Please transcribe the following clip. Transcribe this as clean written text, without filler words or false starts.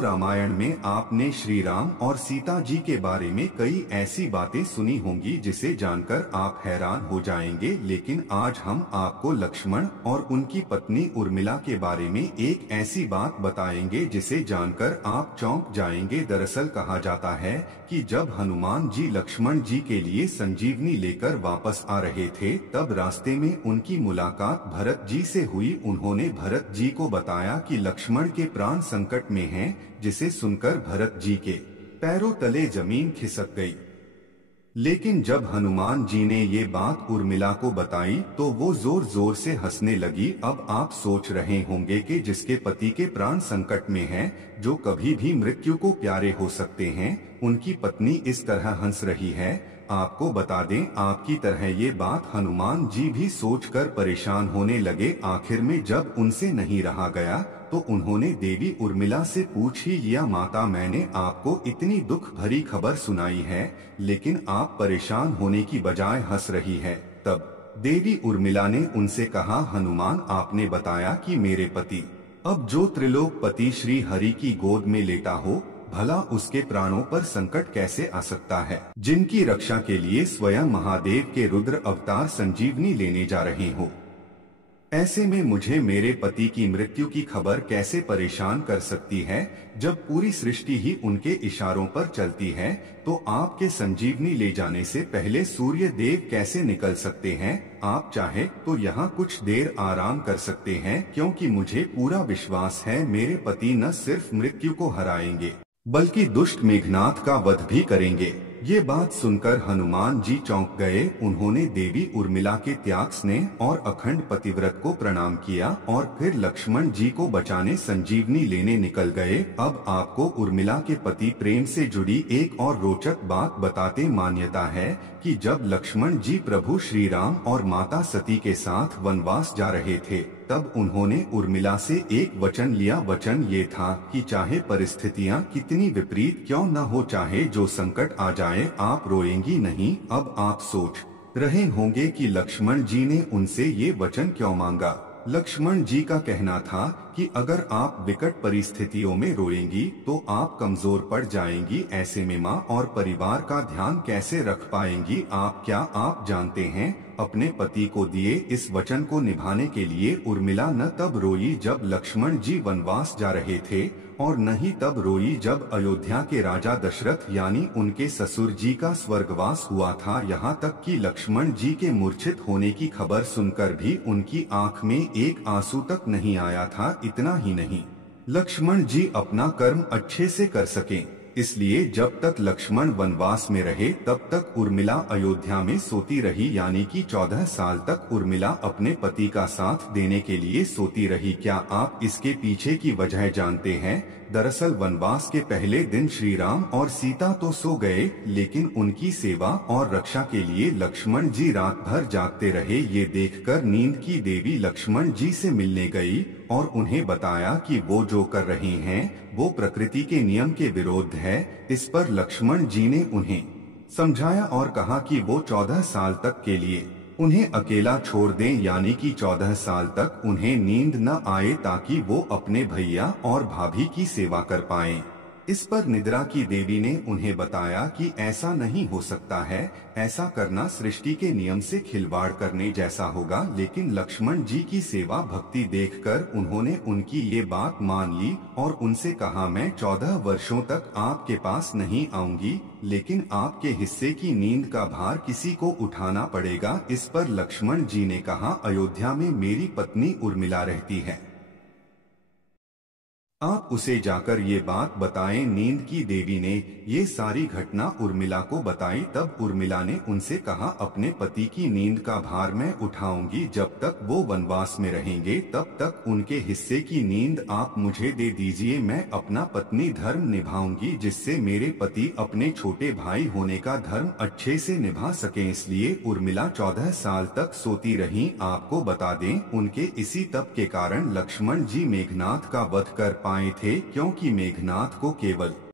रामायण में आपने श्री राम और सीता जी के बारे में कई ऐसी बातें सुनी होंगी जिसे जानकर आप हैरान हो जाएंगे, लेकिन आज हम आपको लक्ष्मण और उनकी पत्नी उर्मिला के बारे में एक ऐसी बात बताएंगे जिसे जानकर आप चौंक जाएंगे। दरअसल कहा जाता है कि जब हनुमान जी लक्ष्मण जी के लिए संजीवनी लेकर वापस आ रहे थे, तब रास्ते में उनकी मुलाकात भरत जी से हुई। उन्होंने भरत जी को बताया कि लक्ष्मण के प्राण संकट में हैं, जिसे सुनकर भरत जी के पैरों तले जमीन खिसक गई। लेकिन जब हनुमान जी ने ये बात उर्मिला को बताई तो वो जोर जोर से हंसने लगी। अब आप सोच रहे होंगे कि जिसके पति के प्राण संकट में हैं, जो कभी भी मृत्यु को प्यारे हो सकते हैं, उनकी पत्नी इस तरह हंस रही है। आपको बता दें, आपकी तरह ये बात हनुमान जी भी सोचकर परेशान होने लगे। आखिर में जब उनसे नहीं रहा गया तो उन्होंने देवी उर्मिला से पूछ ही लिया, माता, मैंने आपको इतनी दुख भरी खबर सुनाई है, लेकिन आप परेशान होने की बजाय हंस रही है। तब देवी उर्मिला ने उनसे कहा, हनुमान, आपने बताया कि मेरे पति अब जो त्रिलोकपति श्री हरि की गोद में लेटा हो, भला उसके प्राणों पर संकट कैसे आ सकता है, जिनकी रक्षा के लिए स्वयं महादेव के रुद्र अवतार संजीवनी लेने जा रहे हो। ऐसे में मुझे मेरे पति की मृत्यु की खबर कैसे परेशान कर सकती है, जब पूरी सृष्टि ही उनके इशारों पर चलती है। तो आपके संजीवनी ले जाने से पहले सूर्य देव कैसे निकल सकते हैं? आप चाहे तो यहाँ कुछ देर आराम कर सकते हैं, क्योंकि मुझे पूरा विश्वास है मेरे पति न सिर्फ मृत्यु को हराएंगे बल्कि दुष्ट मेघनाथ का वध भी करेंगे। ये बात सुनकर हनुमान जी चौंक गए। उन्होंने देवी उर्मिला के त्याग, स्नेह और अखंड पतिव्रत को प्रणाम किया और फिर लक्ष्मण जी को बचाने संजीवनी लेने निकल गए। अब आपको उर्मिला के पति प्रेम से जुड़ी एक और रोचक बात बताते। मान्यता है कि जब लक्ष्मण जी प्रभु श्री राम और माता सती के साथ वनवास जा रहे थे, तब उन्होंने उर्मिला से एक वचन लिया। वचन ये था कि चाहे परिस्थितियां कितनी विपरीत क्यों न हो, चाहे जो संकट आ जाए, आप रोएंगी नहीं। अब आप सोच रहे होंगे कि लक्ष्मण जी ने उनसे ये वचन क्यों मांगा। लक्ष्मण जी का कहना था कि अगर आप विकट परिस्थितियों में रोएंगी तो आप कमजोर पड़ जाएंगी। ऐसे में माँ और परिवार का ध्यान कैसे रख पाएंगी? क्या आप जानते हैं, अपने पति को दिए इस वचन को निभाने के लिए उर्मिला न तब रोई जब लक्ष्मण जी वनवास जा रहे थे, और न ही तब रोई जब अयोध्या के राजा दशरथ यानी उनके ससुर जी का स्वर्गवास हुआ था। यहाँ तक कि लक्ष्मण जी के मूर्छित होने की खबर सुनकर भी उनकी आंख में एक आंसू तक नहीं आया था। इतना ही नहीं, लक्ष्मण जी अपना कर्म अच्छे से कर सकें, इसलिए जब तक लक्ष्मण वनवास में रहे तब तक उर्मिला अयोध्या में सोती रही, यानी कि 14 साल तक उर्मिला अपने पति का साथ देने के लिए सोती रही। क्या आप इसके पीछे की वजह जानते हैं? दरअसल वनवास के पहले दिन श्री राम और सीता तो सो गए, लेकिन उनकी सेवा और रक्षा के लिए लक्ष्मण जी रात भर जागते रहे। ये देखकर नींद की देवी लक्ष्मण जी से मिलने गई और उन्हें बताया कि वो जो कर रहे हैं वो प्रकृति के नियम के विरुद्ध है। इस पर लक्ष्मण जी ने उन्हें समझाया और कहा कि वो 14 साल तक के लिए उन्हें अकेला छोड़ दें, यानी कि 14 साल तक उन्हें नींद न आए, ताकि वो अपने भैया और भाभी की सेवा कर पाएं। इस पर निद्रा की देवी ने उन्हें बताया कि ऐसा नहीं हो सकता है, ऐसा करना सृष्टि के नियम से खिलवाड़ करने जैसा होगा। लेकिन लक्ष्मण जी की सेवा भक्ति देखकर उन्होंने उनकी ये बात मान ली और उनसे कहा, मैं 14 वर्षों तक आपके पास नहीं आऊंगी, लेकिन आपके हिस्से की नींद का भार किसी को उठाना पड़ेगा। इस पर लक्ष्मण जी ने कहा, अयोध्या में मेरी पत्नी उर्मिला रहती है, आप उसे जाकर ये बात बताएं। नींद की देवी ने ये सारी घटना उर्मिला को बताई। तब उर्मिला ने उनसे कहा, अपने पति की नींद का भार मैं उठाऊंगी, जब तक वो वनवास में रहेंगे तब तक उनके हिस्से की नींद आप मुझे दे दीजिए। मैं अपना पत्नी धर्म निभाऊंगी, जिससे मेरे पति अपने छोटे भाई होने का धर्म अच्छे से निभा सके। इसलिए उर्मिला 14 साल तक सोती रही। आपको बता दें, उनके इसी तप के कारण लक्ष्मण जी मेघनाथ का वध कर पाए थे, क्योंकि मेघनाथ को केवल